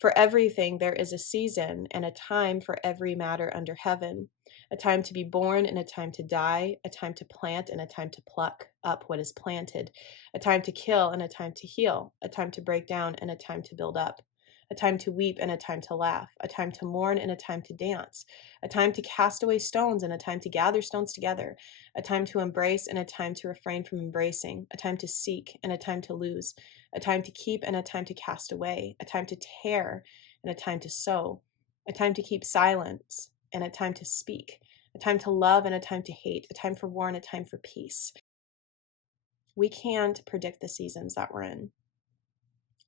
For everything there is a season and a time for every matter under heaven, a time to be born and a time to die, a time to plant and a time to pluck up what is planted, a time to kill and a time to heal, a time to break down and a time to build up, a time to weep and a time to laugh, a time to mourn and a time to dance, a time to cast away stones and a time to gather stones together, a time to embrace and a time to refrain from embracing, a time to seek and a time to lose, a time to keep and a time to cast away, a time to tear and a time to sow, a time to keep silence and a time to speak, a time to love and a time to hate, a time for war and a time for peace. We can't predict the seasons that we're in.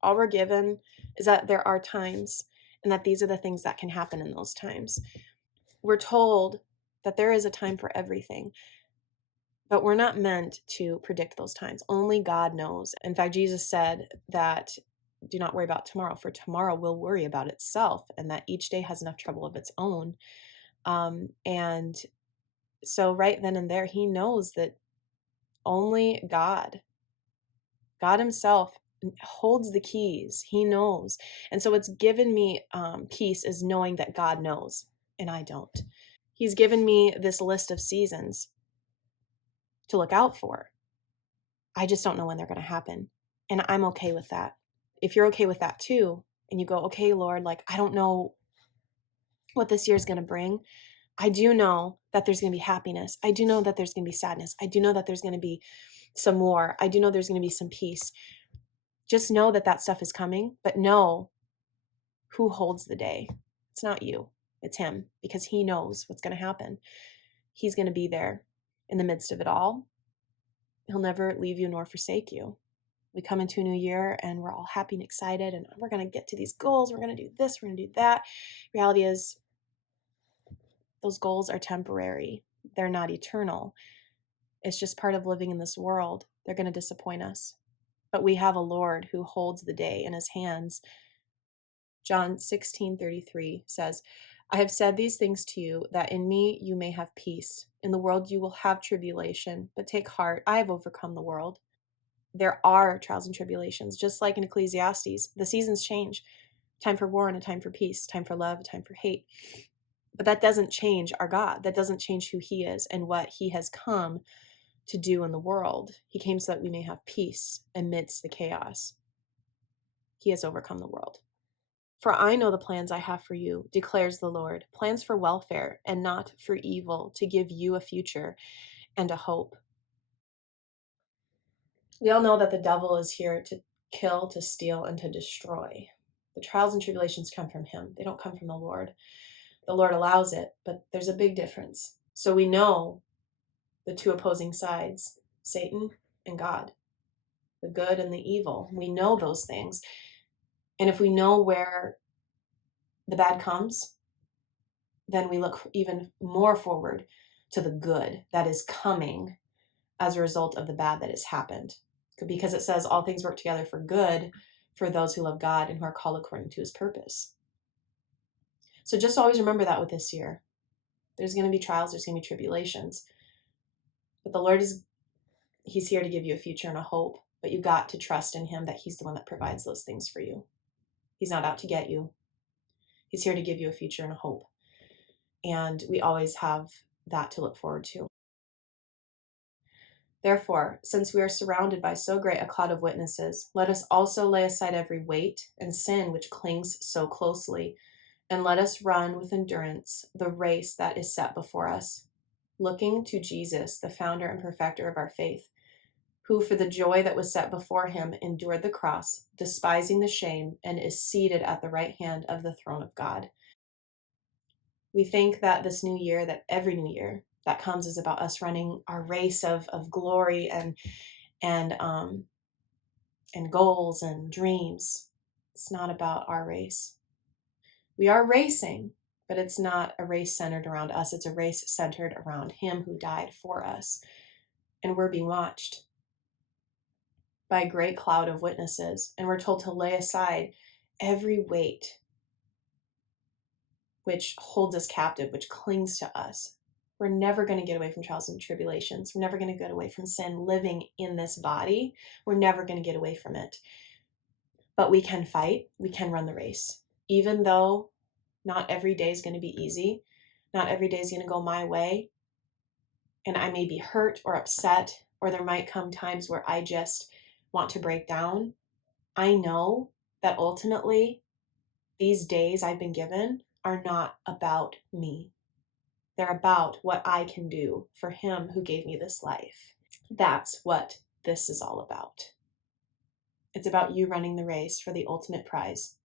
All we're given is that there are times and that these are the things that can happen in those times. We're told that there is a time for everything, but we're not meant to predict those times. Only God knows. In fact, Jesus said that do not worry about tomorrow, for tomorrow will worry about itself, and that each day has enough trouble of its own. And so right then and there, he knows that only God himself holds the keys. He knows. And so what's given me peace is knowing that God knows and I don't. He's given me this list of seasons to look out for. I just don't know when they're going to happen. And I'm okay with that. If you're okay with that too, and you go, okay, Lord, like, I don't know what this year is going to bring. I do know that there's going to be happiness. I do know that there's going to be sadness. I do know that there's going to be some war. I do know there's going to be some peace. Just know that that stuff is coming, but know who holds the day. It's not you. It's him, because he knows what's going to happen. He's going to be there in the midst of it all. He'll never leave you nor forsake you. We come into a new year and we're all happy and excited and we're going to get to these goals. We're going to do this. We're going to do that. Reality is those goals are temporary. They're not eternal. It's just part of living in this world. They're going to disappoint us. But we have a Lord who holds the day in his hands. John 16:33 says, I have said these things to you, that in me you may have peace. In the world you will have tribulation, but take heart, I have overcome the world. There are trials and tribulations, just like in Ecclesiastes. The seasons change. Time for war and a time for peace, time for love, a time for hate. But that doesn't change our God. That doesn't change who he is and what he has come to do in the world. He came so that we may have peace amidst the chaos. He has overcome the world. For I know the plans I have for you, declares the Lord, plans for welfare and not for evil, to give you a future and a hope. We all know that the devil is here to kill, to steal, and to destroy. The trials and tribulations come from him. They don't come from the Lord. The Lord allows it, but there's a big difference. So we know the two opposing sides, Satan and God, the good and the evil. We know those things. And if we know where the bad comes, then we look even more forward to the good that is coming as a result of the bad that has happened. Because it says all things work together for good for those who love God and who are called according to his purpose. So just always remember that with this year. There's going to be trials, there's going to be tribulations. But the Lord he's here to give you a future and a hope. But you got to trust in him that he's the one that provides those things for you. He's not out to get you. He's here to give you a future and a hope. And we always have that to look forward to. Therefore, since we are surrounded by so great a cloud of witnesses, let us also lay aside every weight and sin which clings so closely, and let us run with endurance the race that is set before us, looking to Jesus, the founder and perfecter of our faith, who for the joy that was set before him endured the cross, despising the shame, and is seated at the right hand of the throne of God. We think that this new year, that every new year that comes is about us running our race of glory and goals and dreams. It's not about our race. We are racing, but it's not a race centered around us. It's a race centered around him who died for us. And we're being watched by a great cloud of witnesses. And we're told to lay aside every weight which holds us captive, which clings to us. We're never going to get away from trials and tribulations. We're never going to get away from sin living in this body. We're never going to get away from it. But we can fight. We can run the race. even though not every day is going to be easy, not every day is going to go my way, and I may be hurt or upset, or there might come times where I just want to break down, I know that ultimately these days I've been given are not about me. They're about what I can do for Him who gave me this life. That's what this is all about. It's about you running the race for the ultimate prize.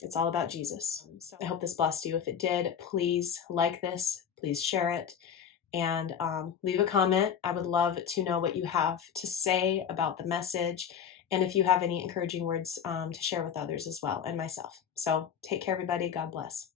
It's all about Jesus. I hope this blessed you. If it did, please like this, please share it, and leave a comment. I would love to know what you have to say about the message, and if you have any encouraging words to share with others as well, and myself. So take care, everybody. God bless.